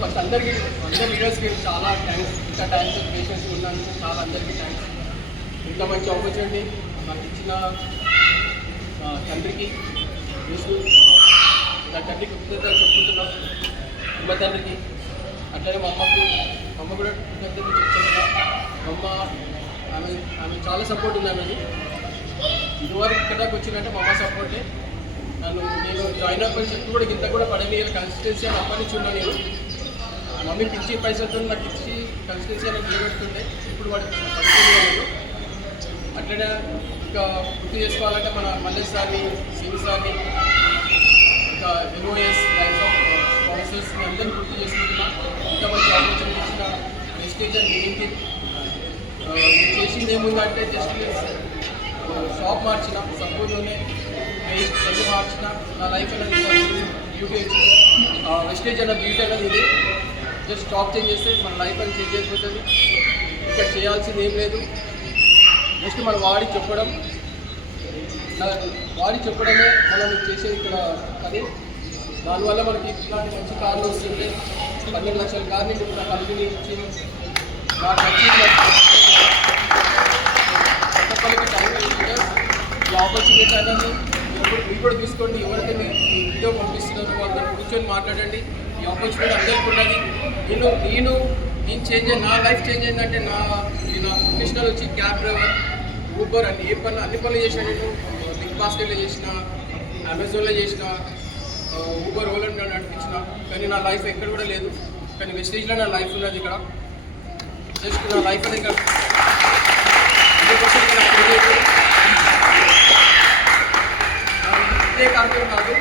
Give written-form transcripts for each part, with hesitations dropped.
First అందరి లీడర్స్కి చాలా thanks. ఇంత థ్యాంక్స్ పేషెన్స్ ఉన్నందుకు చాలా అందరికీ థ్యాంక్స్. ఇంత మంచి ఆపర్చునిటీ నాకు ఇచ్చిన తండ్రికి నా తండ్రికి కృతజ్ఞతలు చెప్పుకుంటున్నాం. మా తండ్రికి అట్లనే మా అమ్మ కూడా కృతజ్ఞతలు చెప్తున్నా. ఆమె చాలా సపోర్ట్ ఉంది. ఆమెది ఇదివరకు ఇక్కడికి వచ్చినట్టే మా అమ్మ సపోర్టే. నేను జాయిన్ అవ్వని చెప్పి కూడా ఇంత కూడా పడనీయాలి కన్సిస్టెన్సీ అని అప్పటి నుంచి ఉన్నా. నేను మమ్మీకి ఇచ్చి పైసలతో నాకు ఇచ్చి కన్సిస్టెన్సీ అనేది నిలబెట్టుకుంటే ఇప్పుడు వాడు పడుతుంది. అట్లనే ఇంకా గుర్తు చేసుకోవాలంటే మన మల్లేష్ సార్ని, సింగ్ సార్ని, ఇంకా ఎంఓఎస్ లైఫ్ ఆఫ్ స్పాన్సర్స్ని అందరినీ గుర్తు చేసుకుంటున్నా. ఇంత మంచి ఆపర్చునిటీ ఇచ్చిన వెస్టేజ్ అండ్ మీటింగ్కి చేసింది ఏముందంటే జస్ట్ షాప్ మార్చిన సపోర్ట్లోనే పెళ్లి మార్చిన నా లైఫ్ అనేది బ్యూటీ వచ్చింది. వెస్టేజ్ అన్న బ్యూటీ అనేది ఇది. జస్ట్ స్టాప్ చేంజ్ చేస్తే మన లైఫ్ అనేది చేంజ్ అయిపోతుంది. ఇక్కడ చేయాల్సింది ఏం లేదు. నెక్స్ట్ మనం వాడికి చెప్పడమే మనం చేసేది ఇక్కడ అది. దానివల్ల మనకి ఇట్లాంటి మంచి కార్లు వస్తుంటే 12 లక్షల కార్ని ఇప్పుడు కంపెనీ ఇచ్చి నాకు నచ్చింది. ఈ ఆపర్చునిటీ అనేది మీరు కూడా తీసుకోండి. ఎవరైతే మీరు ఈ వీడియో పంపిస్తున్నారో వాళ్ళతో కూర్చొని మాట్లాడండి. ఈ ఆపర్చునిటీ అందరికీ ఉన్నది. నేను చేంజ్ అయ్యి నా లైఫ్ చేంజ్ అయిందంటే నా ప్రొఫెషనల్ వచ్చి క్యాబ్ డ్రైవర్, ఊబర్ అని అన్ని పనులు చేసిన. నేను బిగ్ బాస్కెట్లో చేసిన, అమెజాన్లో చేసిన, ఊబర్ ఓలా నడిపించిన. కానీ నా లైఫ్ ఎక్కడ కూడా లేదు. కానీ వెస్టేజ్లో నా లైఫ్ ఉన్నది. ఇక్కడ జస్ట్ నా లైఫ్ అనేది ఇక్కడ 100% ఇదే కారణం కాదు.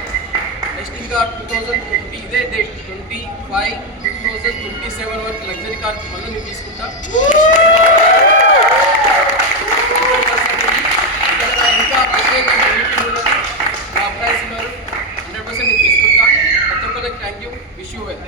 నెక్స్ట్ ఇంకా 2020 ఇదే డేట్ 25/2027 వరకు లగ్జరీ కార్ మళ్ళీ నేను తీసుకుంటా. ఇంకా ఉన్నది. నా అప్లైస్ ఉన్నారు. 100% నేను తీసుకుంటా. ప్రతి ఒక్కరికి thank you. Wish you well.